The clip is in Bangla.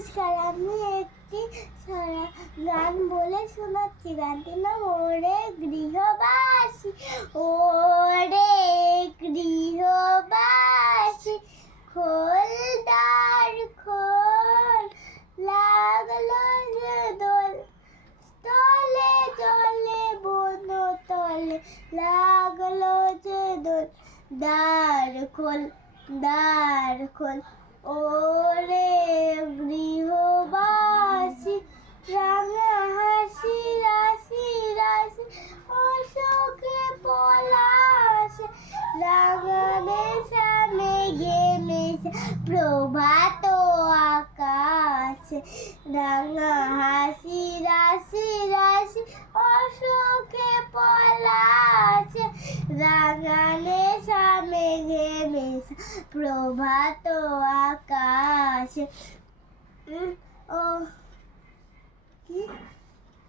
নমস্কার, আমি একটি গান বলে শোনাচ্ছি। গানটির নাম ওরে গৃহবাসী, ওরে গৃহবাসী, খোল দ্বার খোল, লাগলো যে দোল, তলে জলে বন তলে, লাগলো যে দোল, দ্বার খোল, দ্বার খোল, ওরে গৃহবাসী, রাঙা হাসি রাশি রাশি, অশোকে পলাশে, রাঙা নেশা মেঘে মেশা, প্রভাত আকাশে, রাঙা হাসি রাশি রাশি, অশোকে পলাশে, রাঙা নেশা মেঘে মেশা, প্রভাত আকাশে। ও